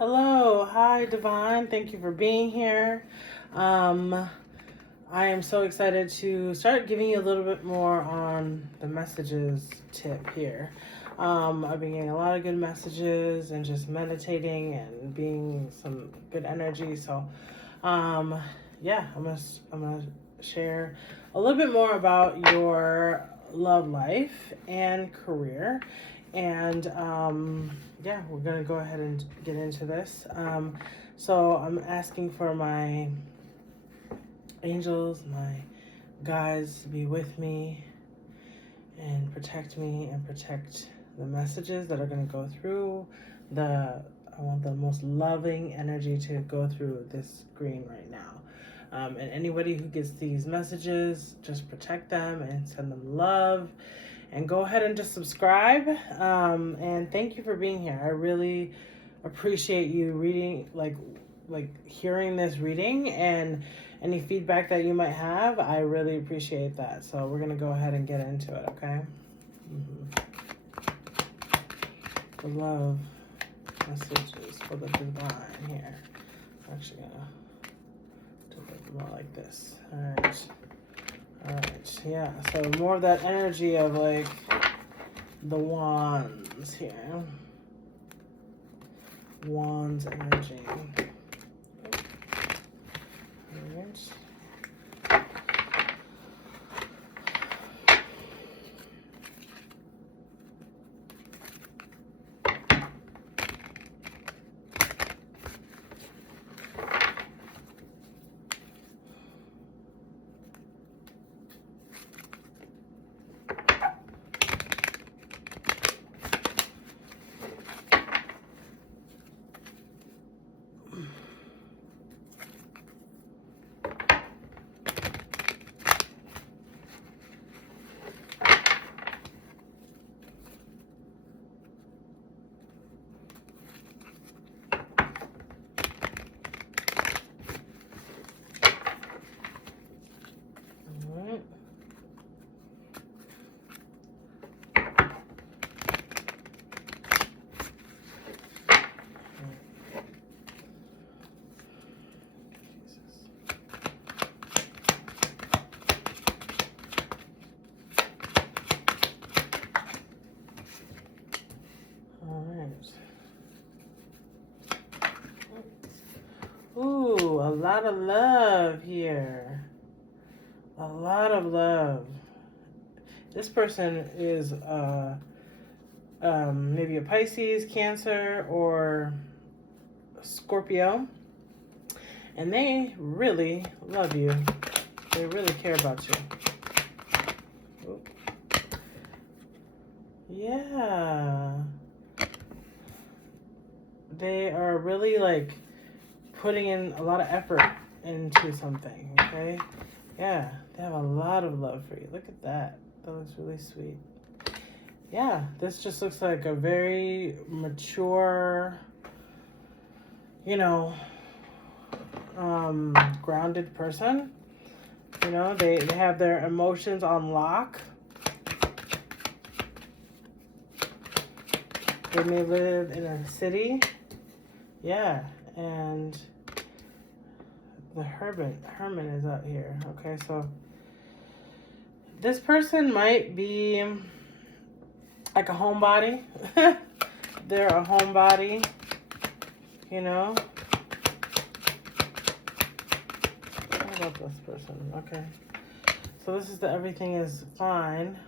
Hello, hi Divine. Thank you for being here. I am so excited to start giving you a little bit more on the messages tip here. I've been getting a lot of good messages and just meditating and being some good energy. So, yeah, I'm gonna share a little bit more about your love life and career, and yeah, we're gonna go ahead and get into this. So I'm asking for my angels, my guides to be with me and protect the messages that are going to go through I want the most loving energy to go through this screen right now. And anybody who gets these messages, just protect them and send them love. And go ahead and just subscribe. And thank you for being here. I really appreciate you reading, like hearing this reading, and any feedback that you might have. I really appreciate that. So we're gonna go ahead and get into it, okay? The love messages for the divine here. I'm actually gonna do it more like this. All right, yeah. So more of that energy of like the wands here. Wands energy. All right. Ooh, a lot of love here. A lot of love. This person is maybe a Pisces, Cancer, or Scorpio. And they really love you. They really care about you. Ooh. Yeah. They are really like putting in a lot of effort into something, okay? Yeah, they have a lot of love for you. Look at that. That looks really sweet. Yeah, this just looks like a very mature, grounded person. They have their emotions on lock. They may live in a city. Yeah, and the hermit is out here. Okay, so this person might be like a homebody. They're a homebody, What about this person? Okay. So this is the everything is fine.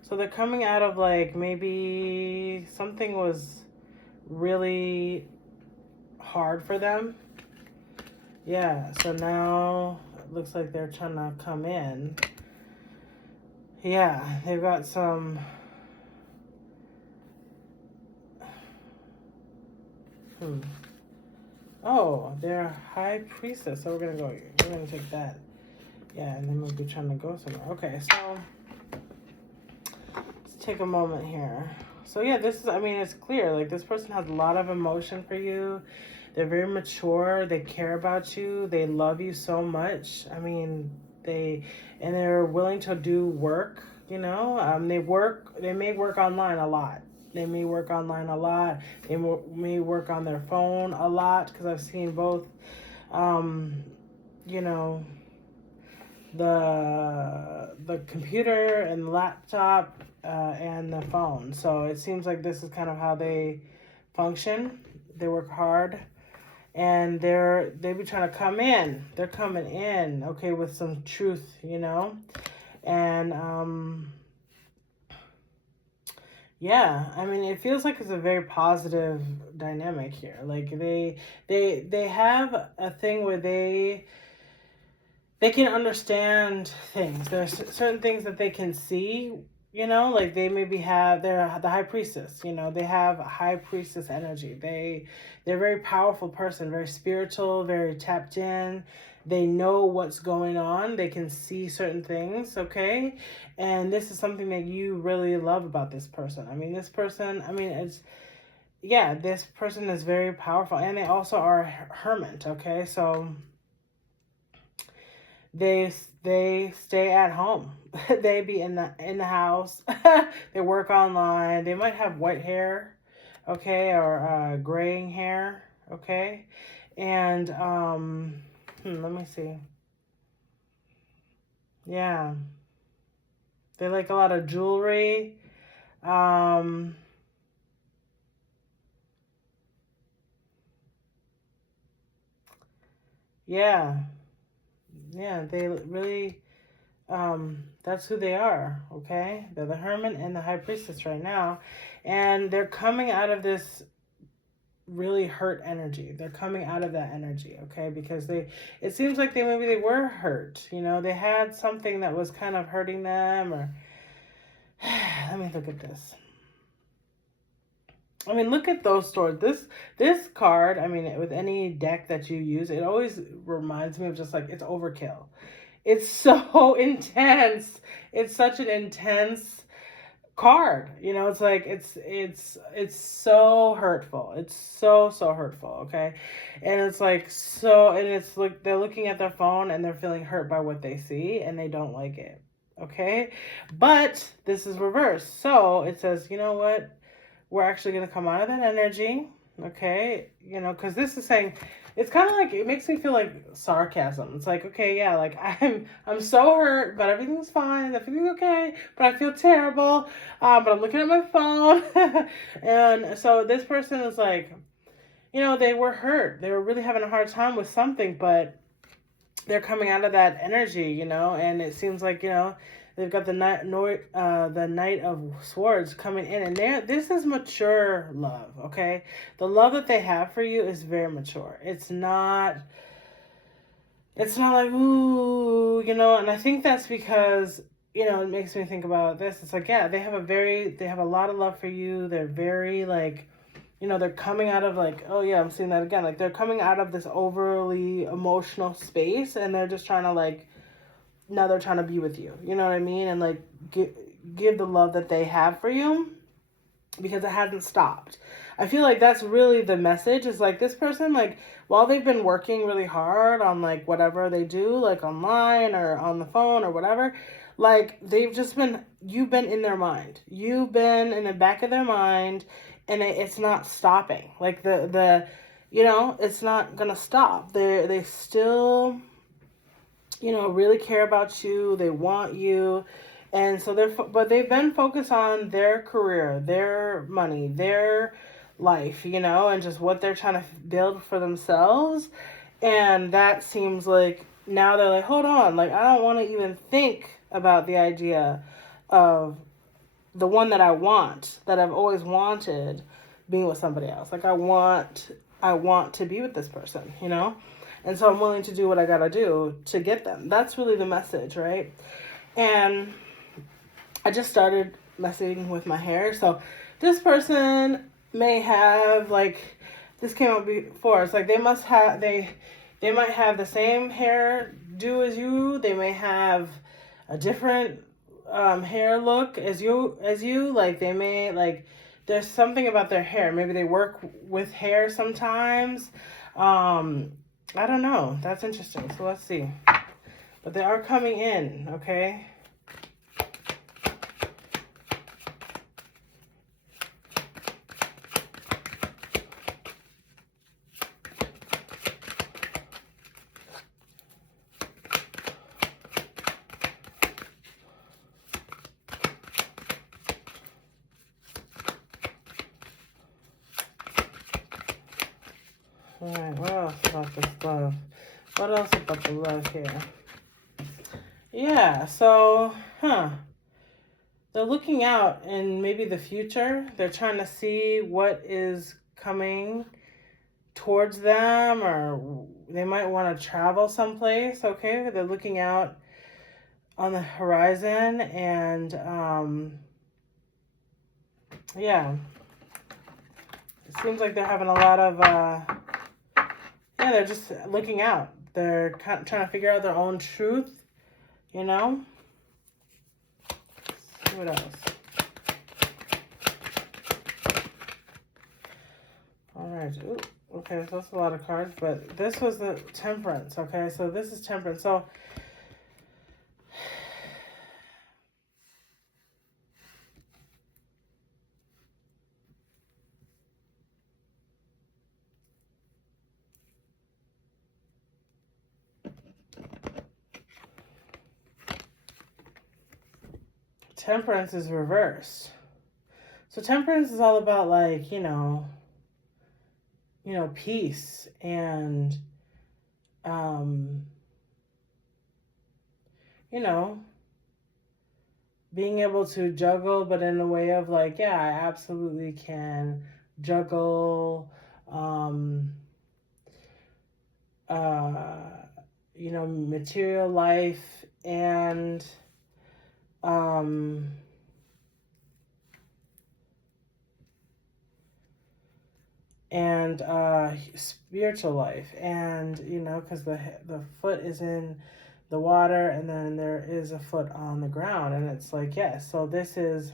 So they're coming out of like maybe something was really hard for them. Yeah, so now it looks like they're trying to come in. Yeah, they've got some Oh, they're a high priestess. So we're gonna take that. Yeah, and then we'll be trying to go somewhere. Okay, so let's take a moment here. So yeah, it's clear. Like this person has a lot of emotion for you. They're very mature. They care about you. They love you so much. They're willing to do work, They may work online a lot. They may work online a lot. They may work on their phone a lot, because I've seen both, you know, the computer and the laptop and the phone. So it seems like this is kind of how they function. They work hard, and they be trying to come in. They're coming in, okay, with some truth, you know, and yeah, I mean, it feels like it's a very positive dynamic here. Like they have a thing where they can understand things. There's certain things that they can see, you know, like they maybe have, they're the high priestess, you know, they have high priestess energy. They're a very powerful person, very spiritual, very tapped in. They know what's going on. They can see certain things, okay? And this is something that you really love about this person. I mean, this person, I mean, it's, yeah, this person is very powerful. And they also are hermit, okay? So they stay at home. They be in the house. They work online. They might have white hair, okay, or graying hair, okay, and let me see. Yeah, they like a lot of jewelry. Yeah, yeah, they really. That's who they are, okay? They're the Hermit and the High Priestess right now. And they're coming out of this really hurt energy. They're coming out of that energy, okay? Because it seems like maybe they were hurt. You know, they had something that was kind of hurting them, or let me look at this. I mean, look at those stories. This card, I mean, with any deck that you use, it always reminds me of just like, it's overkill. It's so intense. It's such an intense card. You know, it's like it's so hurtful. It's so hurtful, okay? And it's like so, and it's like they're looking at their phone and they're feeling hurt by what they see and they don't like it. Okay? But this is reversed. So it says, you know what? We're actually going to come out of that energy. Okay? You know, because this is saying, it's kind of like, it makes me feel like sarcasm. It's like, okay, yeah, like I'm so hurt, but everything's fine. Everything's okay, but I feel terrible. But I'm looking at my phone. And so this person is like, you know, they were hurt. They were really having a hard time with something, but they're coming out of that energy, you know, and it seems like, you know, they've got the Knight of Swords coming in, and this is mature love, okay? The love that they have for you is very mature. It's not like, ooh, you know, and I think that's because, you know, it makes me think about this. It's like, yeah, they have a lot of love for you. They're very like, you know, they're coming out of like, oh yeah, I'm seeing that again. Like they're coming out of this overly emotional space, and they're just trying to like, now they're trying to be with you. You know what I mean? And like give the love that they have for you, because it hasn't stopped. I feel like that's really the message, is like this person, like while they've been working really hard on like whatever they do, like online or on the phone or whatever, like you've been in their mind. You've been in the back of their mind, and it's not stopping. Like you know, it's not gonna stop. They still, you know, really care about you. They want you. And so but they've been focused on their career, their money, their life, you know, and just what they're trying to build for themselves. And that seems like now they're like, hold on, like I don't want to even think about the idea of the one that I want, that I've always wanted, being with somebody else. Like I want to be with this person, you know? And so I'm willing to do what I gotta do to get them. That's really the message, right? And I just started messing with my hair. So this person may have like, this came up before. It's like they might have the same hair do as you. They may have a different hair look as you. Like they may like, there's something about their hair. Maybe they work with hair sometimes. I don't know. That's interesting. So let's see. But they are coming in, okay? All right, what else about this love? What else about the love here? Yeah, so, they're looking out in maybe the future. They're trying to see what is coming towards them, or they might want to travel someplace, okay? They're looking out on the horizon, and, yeah. It seems like they're having a lot of, yeah, they're just looking out. They're kind of trying to figure out their own truth, you know? Let's see what else? All right. Ooh, okay, so that's a lot of cards, but this was the Temperance, okay? So this is Temperance. So Temperance is reversed. So Temperance is all about, like, peace and, being able to juggle, but in a way of like, yeah, I absolutely can juggle, material life and, um, spiritual life, and because the foot is in the water, and then there is a foot on the ground, and it's like, yes, so this is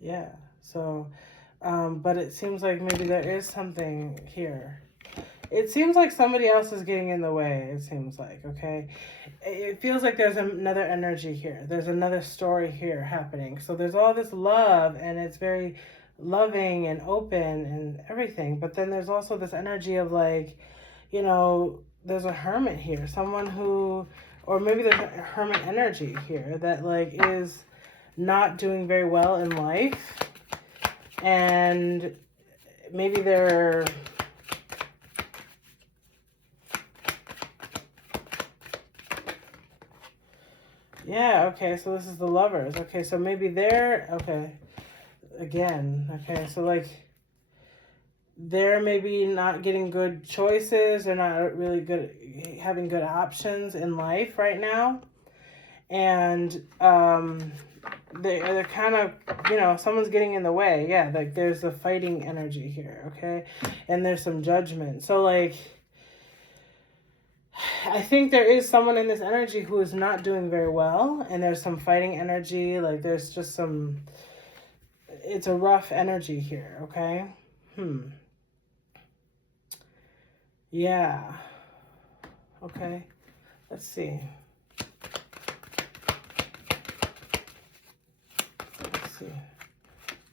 yeah, so but it seems like maybe there is something here. It seems like somebody else is getting in the way, it seems like, okay? It feels like there's another energy here. There's another story here happening. So there's all this love, and it's very loving and open and everything. But then there's also this energy of, like, there's a hermit here. Someone who, or maybe there's a hermit energy here that, like, is not doing very well in life. And maybe they're... Yeah, okay, so this is the Lovers. Okay, so maybe they're, okay, again, okay, so, like, they're maybe not getting good choices. They're not really having good options in life right now. And they're kind of, someone's getting in the way. Yeah, like, there's a fighting energy here, okay? And there's some judgment. So, like, I think there is someone in this energy who is not doing very well, and there's some fighting energy. Like, there's just it's a rough energy here, okay? Yeah. Okay. Let's see.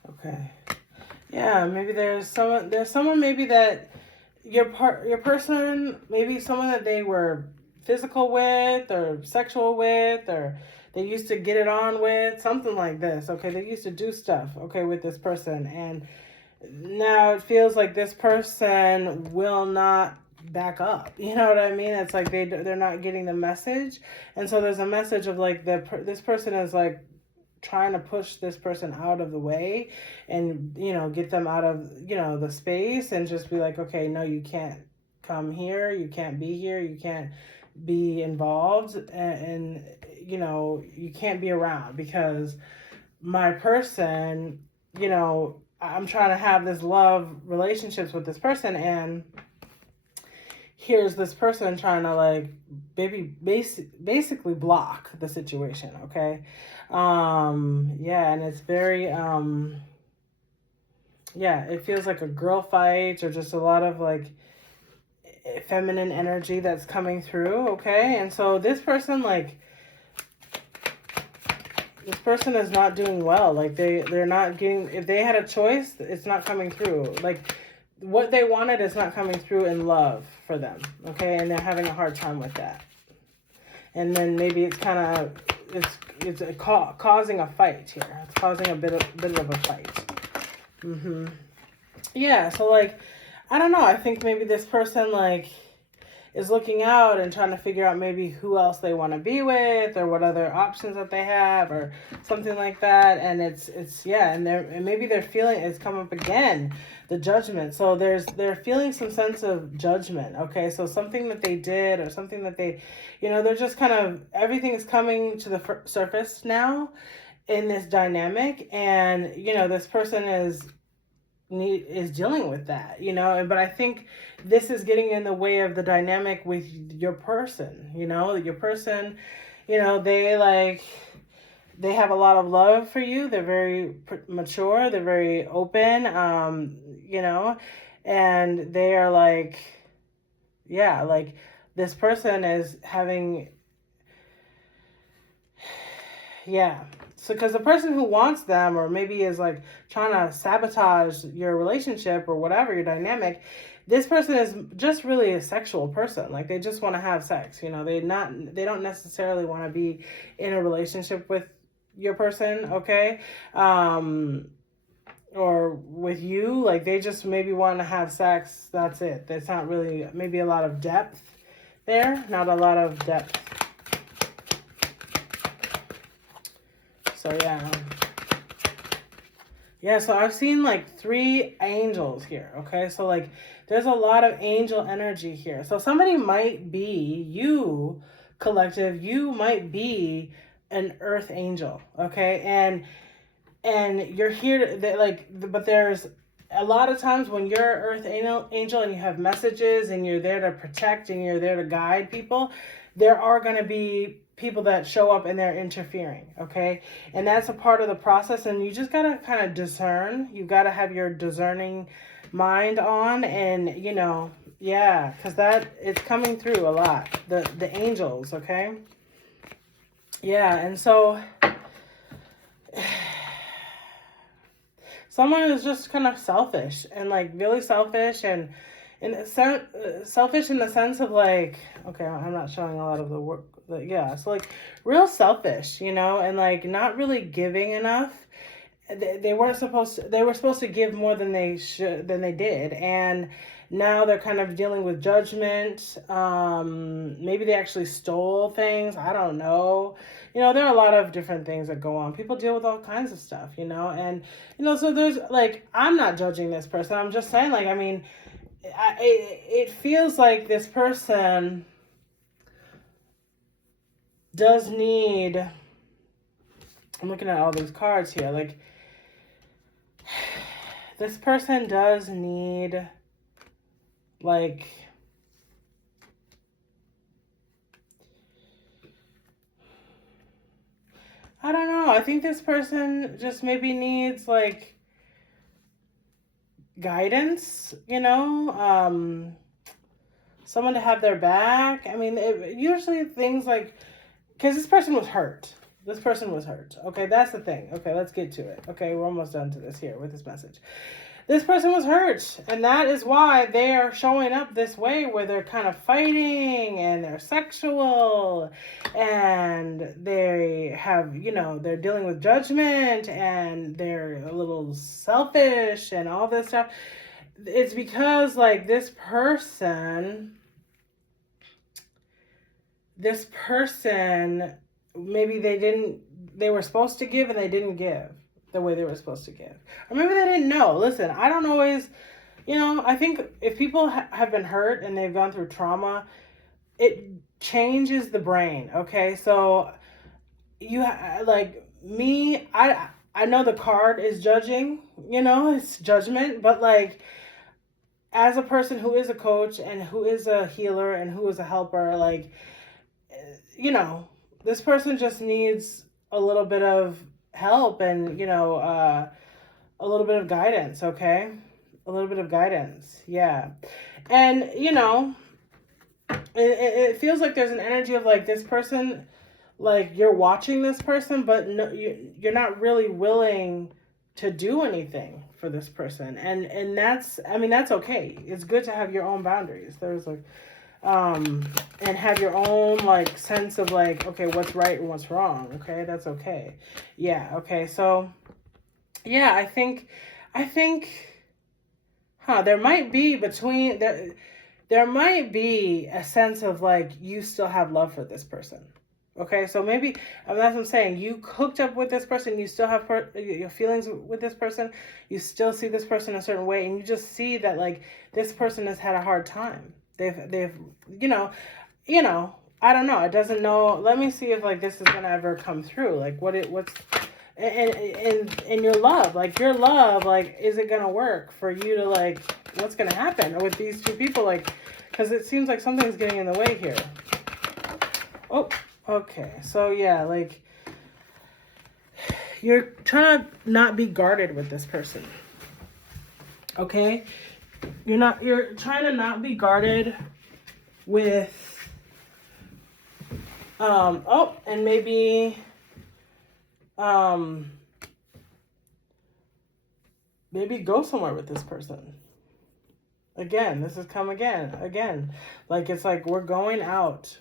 Okay. Yeah, maybe there's someone maybe that your person, maybe someone that they were physical with or sexual with, or they used to get it on with, something like this, okay? They used to do stuff, okay, with this person, and now it feels like this person will not back up. You know what I mean? It's like they're not getting the message, and so there's a message of, like, this person is, like, trying to push this person out of the way, and get them out of the space, and just be like, okay, no, you can't come here, you can't be here, you can't be involved, and you can't be around, because my person, I'm trying to have this love relationships with this person, and here's this person trying to, like, basically block the situation, okay? Yeah, and it's very, yeah, it feels like a girl fight, or just a lot of, like, feminine energy that's coming through, okay? And so this person, like, this person is not doing well. Like, they're not getting, if they had a choice, it's not coming through. Like, what they wanted is not coming through in love for them, okay? And they're having a hard time with that. And then maybe it's kind of causing a fight here. It's causing a bit of a fight. Yeah, so like, I don't know. I think maybe this person like is looking out and trying to figure out maybe who else they want to be with, or what other options that they have, or something like that. And it's yeah, and maybe their feeling is come up again, the judgment. So they're feeling some sense of judgment. Okay, so something that they did, or something that they, they're just kind of, everything is coming to the surface now in this dynamic, and this person is dealing with that, but I think this is getting in the way of the dynamic with your person. Your person, they have a lot of love for you. They're very mature, they're very open, and they are like, yeah, like this person is having, yeah. So, because the person who wants them, or maybe is like trying to sabotage your relationship or whatever, your dynamic, this person is just really a sexual person. Like they just want to have sex. They don't necessarily want to be in a relationship with your person, okay? Or with you. Like they just maybe want to have sex. That's it. That's not really, maybe a lot of depth there. Not a lot of depth. So yeah, so I've seen like 3 angels here, okay? So like there's a lot of angel energy here. So somebody might be, you, collective, you might be an earth angel, okay? And you're here to, but there's a lot of times when you're an earth angel and you have messages and you're there to protect and you're there to guide people, there are going to be people that show up and they're interfering, okay? And that's a part of the process, and you just got to kind of discern. You got to have your discerning mind on, and yeah, because it's coming through a lot, the angels, okay? Yeah, and so someone is just kind of selfish, and like really selfish, and selfish in the sense of like, okay, I'm not showing a lot of the work. Yeah, so like real selfish, and like not really giving enough. They were supposed to give more than they did, and now they're kind of dealing with judgment. Maybe they actually stole things. I don't know. There are a lot of different things that go on. People deal with all kinds of stuff, and so there's like, I'm not judging this person. I'm just saying, like, I mean, it feels like this person does need, I'm looking at all these cards here, like this person does need, like, I don't know, I think this person just maybe needs like guidance, someone to have their back. I mean, usually things like, because this person was hurt. Okay, that's the thing. Okay, let's get to it. Okay, we're almost done to this here with this message. This person was hurt, and that is why they are showing up this way, where they're kind of fighting, and they're sexual, and they have, they're dealing with judgment, and they're a little selfish, and all this stuff. It's because, like, this person, maybe they were supposed to give and they didn't give the way they were supposed to give. Or maybe they didn't know. Listen, I don't always, I think if people have been hurt and they've gone through trauma, it changes the brain, okay? So like me, I know the card is judging, it's judgment, but like, as a person who is a coach and who is a healer and who is a helper, like, this person just needs a little bit of help and, a little bit of guidance, okay? A little bit of guidance, yeah. And, it feels like there's an energy of like this person, like you're watching this person, but no, you're not really willing to do anything for this person. And that's, I mean, that's okay. It's good to have your own boundaries. There's like, and have your own like sense of like, okay, what's right and what's wrong. Okay, that's okay. Yeah. Okay. So yeah, I think, there might be between there might be a sense of like you still have love for this person. Okay, so maybe, that's what I'm saying. You hooked up with this person, you still have your feelings with this person, you still see this person a certain way, and you just see that like this person has had a hard time. They've you know, I don't know. It doesn't know. Let me see if like this is gonna ever come through. Like what's and your love, like your love, like is it gonna work for you to like what's gonna happen with these two people, like because it seems like something's getting in the way here. Oh. Okay, so yeah, like you're trying to not be guarded with this person. Okay? You're trying to not be guarded with and maybe go somewhere with this person. Again, this has come again. Like it's like we're going out.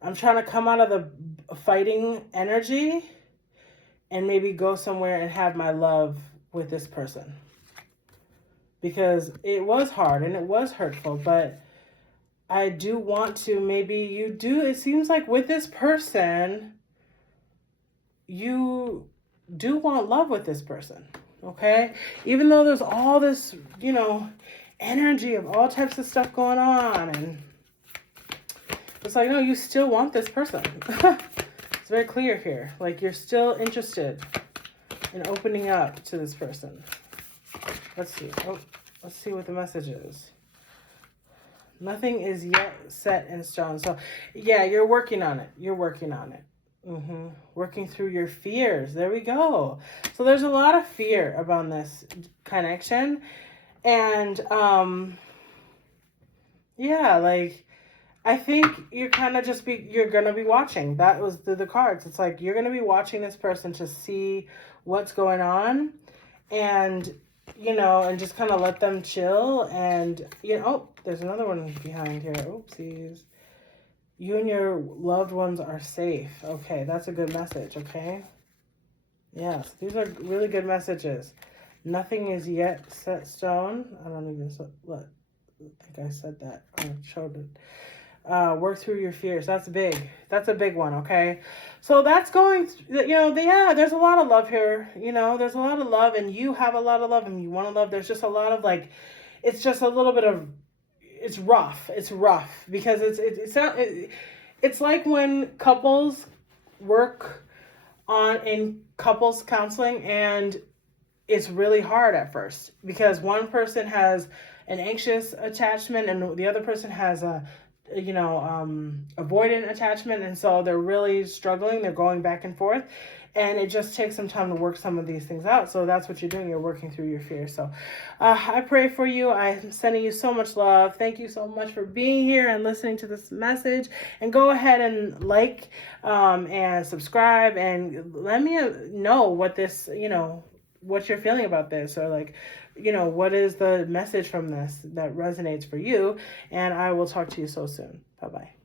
I'm trying to come out of the fighting energy and maybe go somewhere and have my love with this person. Because it was hard and it was hurtful, but I do want to, it seems like with this person, you do want love with this person, okay? Even though there's all this, energy of all types of stuff going on, and it's like, no, you still want this person. It's very clear here. Like, you're still interested in opening up to this person. Let's see. Let's see what the message is. Nothing is yet set in stone. So, yeah, you're working on it. Working through your fears. There we go. So there's a lot of fear about this connection. And, yeah, like, I think you're kind of you're going to be watching. That was the cards. It's like you're going to be watching this person to see what's going on and, and just kind of let them chill. And, there's another one behind here. Oopsies. You and your loved ones are safe. Okay, that's a good message, okay? Yes, these are really good messages. Nothing is yet set stone. I don't even think I said that. I showed it. Work through your fears. That's big. That's a big one, okay? So that's going, there's a lot of love here. There's a lot of love, and you have a lot of love, and you want to love. There's just a lot of, like, it's just a little bit of, it's rough. It's rough because it's like when couples work in couples counseling, and it's really hard at first because one person has an anxious attachment and the other person has a avoidant attachment, and so they're really struggling. They're going back and forth, and it just takes some time to work some of these things out. So that's what you're doing. You're working through your fear. So I pray for you. I'm sending you so much love. Thank you so much for being here and listening to this message. And go ahead and like and subscribe and let me know what this, what you're feeling about this, or like, what is the message from this that resonates for you. And I will talk to you so soon. Bye-bye.